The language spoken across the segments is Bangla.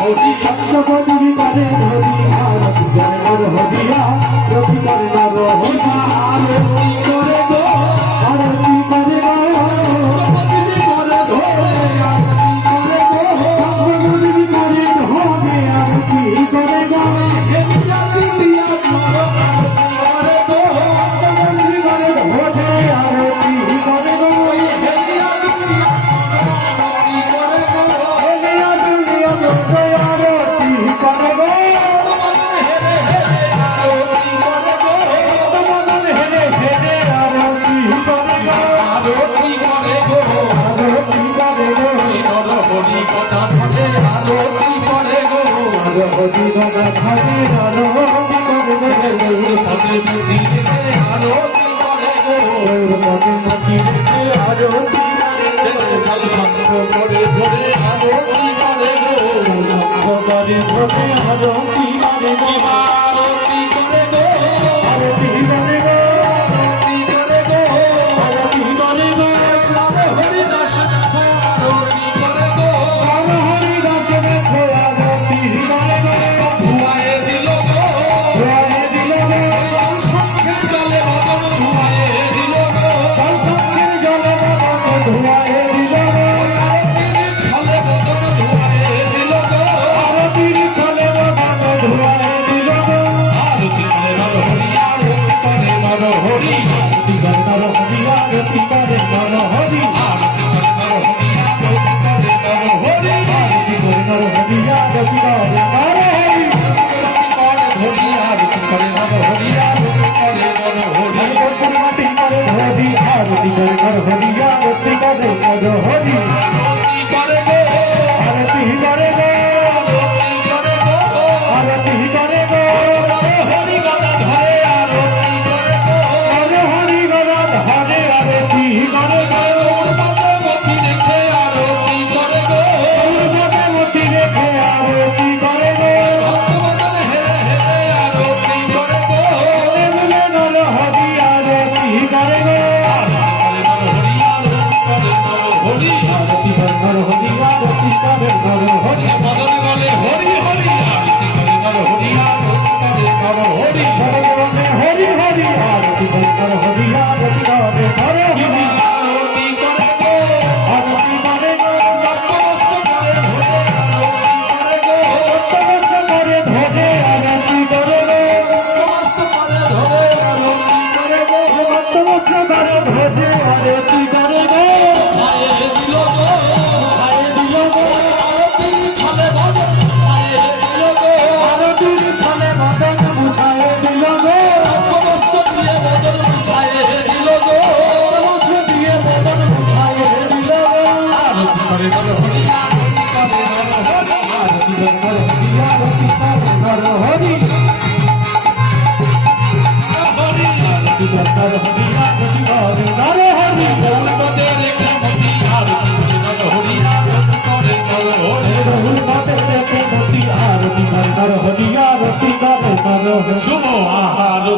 হরি হরি ধরে ধরে আরও কি করে গো ধরে ধরে আরও কি করে বাবা হরি হরি হরি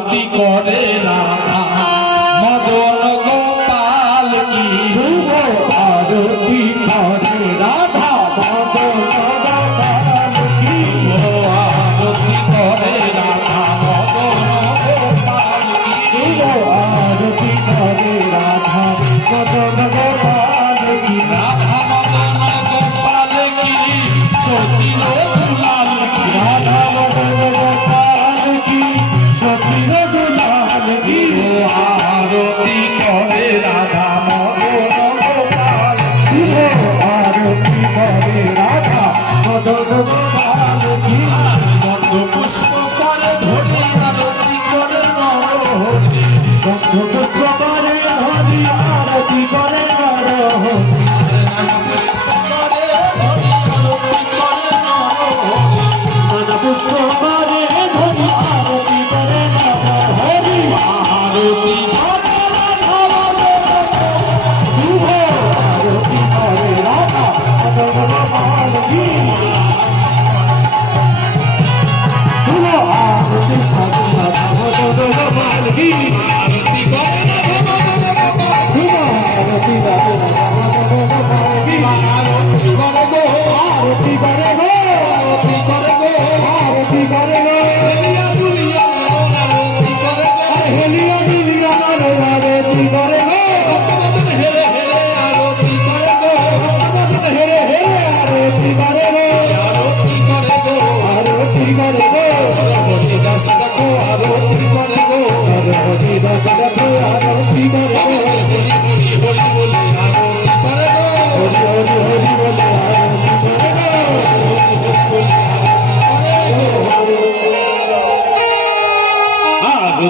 কি করে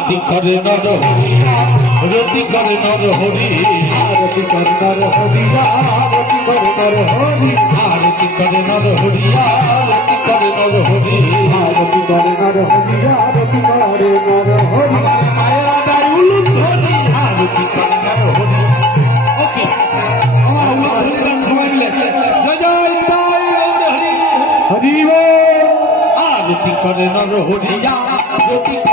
আরতি করে নর রতি করে নর হরি আরতি আরতি কন্নর হরি আরতি করে নর হরিয়া রতি করে নর হরি আরতি আরতি করে নর হরি মায়া নাই উলুন ধরি আরতি করে নর হরি ওকে আমার উলুন ধরি সবাই মিলে জয় জয় জয় গৌর হরি হরি আরতি করে নর হরিয়া রতি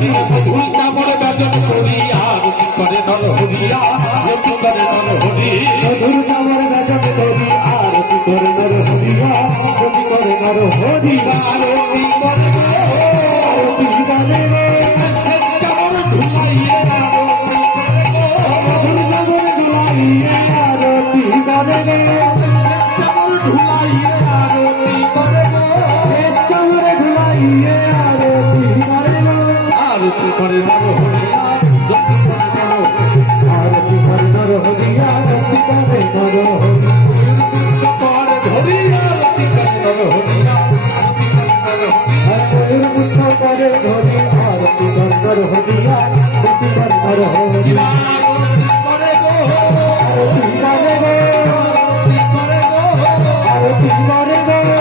হরি উল্টা মরে বেজন করি আরতি করে নর হরিয়া? করে নর হরি মধুর কামর গাজন করি আরতি করে নর হরিয়া আরতি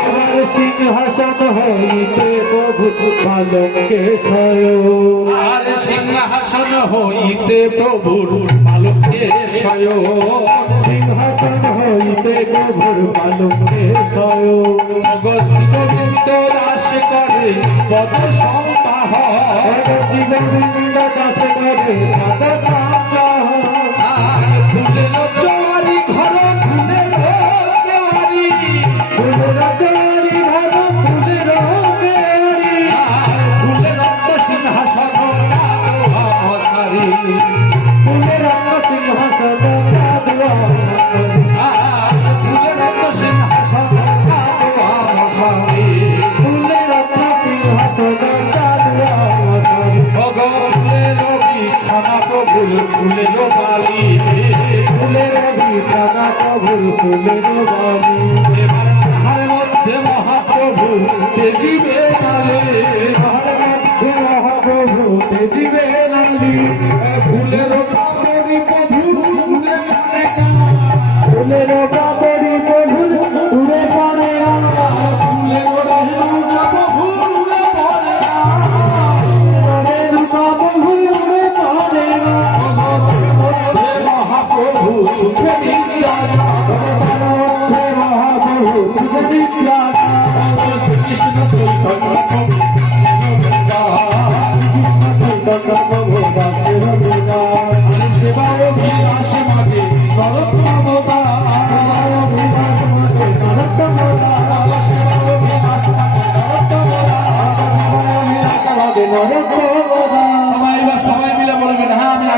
এবার সিংহাসন হইতে প্রভু পালকে সয় আর সিংহাসন হইতে প্রভুর পালন কেশয় সিংহাসন হইতে প্রভুর পালকে সয়। শিবলিঙ্গ দাস করে পদ সন্তাহ। জীবনবিন্দ দাস করে পদ সাঙ্গাহ